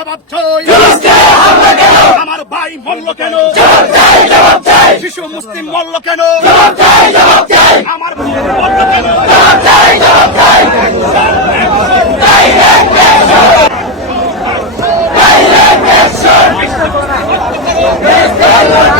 জবাব চাই। আমার ভাই মরল কেন? শিশু মুসলিম মরল কেন? আমার ভাই মরল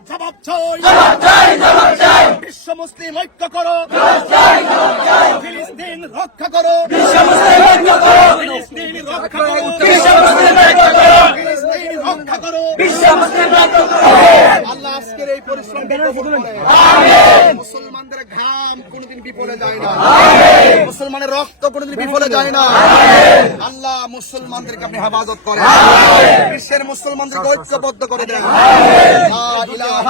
জবাব চাই বিশ্ব মুসলিম ঐক্য করো। ফিলিস্তিন রক্ষা করো। ফিলিস্তিন রক্ষা করো ফিলিস্তিন রক্ষা করো আল্লাহ আজকের এই পরিশ্রম মুসলমানদের ঘাম কোনোদিন বিফলে যায় না। মুসলমানের রক্ত কোনদিন বিফলে যায় না। আল্লাহ মুসলমানদেরকে আপনি হেফাজত করে বিশ্বের মুসলমানদেরকে ঐক্যবদ্ধ করে দেন। ইল্লাল্লাহ।